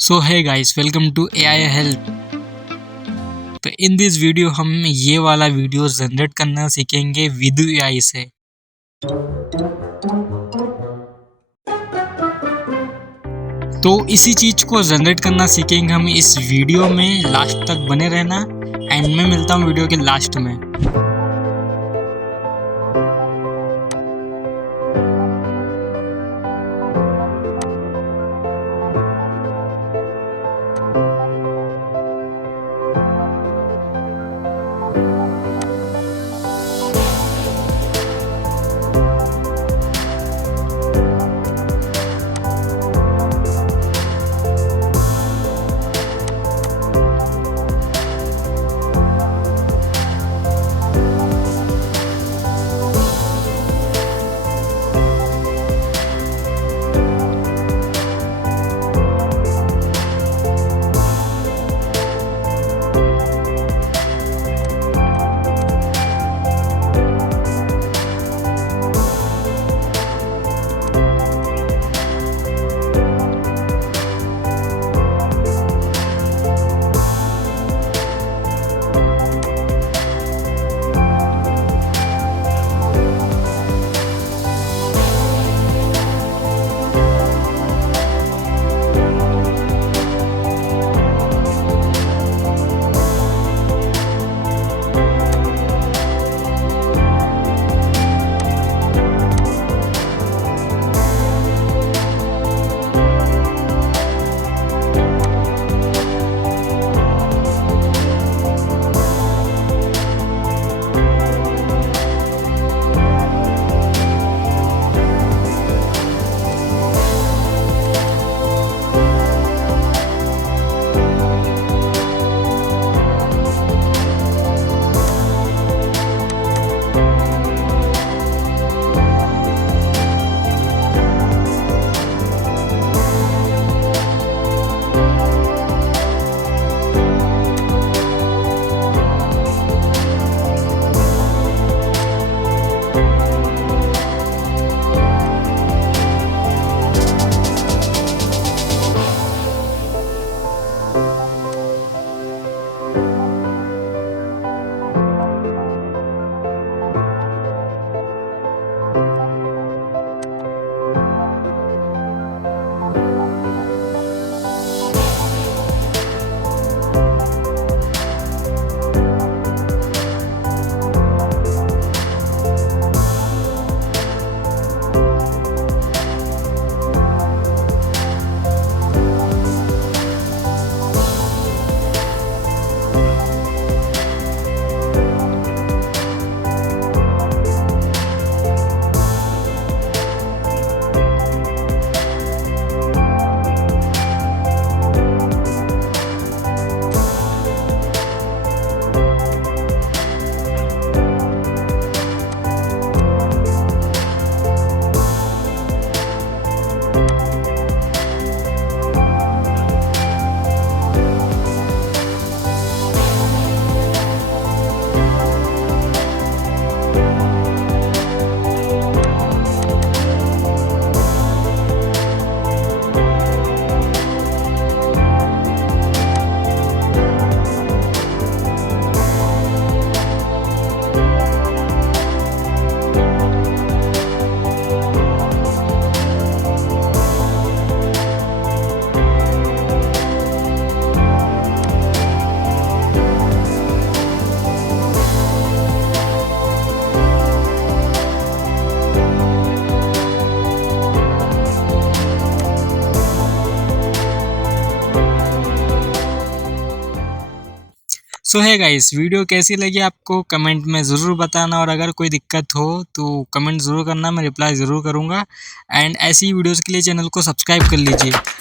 सो है guys, welcome to AI help. तो in this video हम ये वाला वीडियो जनरेट करना सीखेंगे विदु AI से। तो इसी चीज को जनरेट करना सीखेंगे हम इस वीडियो में। लास्ट तक बने रहना एंड मैं मिलता हूँ वीडियो के लास्ट में। सो है गाइस, वीडियो कैसी लगी आपको कमेंट में ज़रूर बताना, और अगर कोई दिक्कत हो तो कमेंट ज़रूर करना, मैं रिप्लाई ज़रूर करूँगा। एंड ऐसी वीडियोज़ के लिए चैनल को सब्सक्राइब कर लीजिए।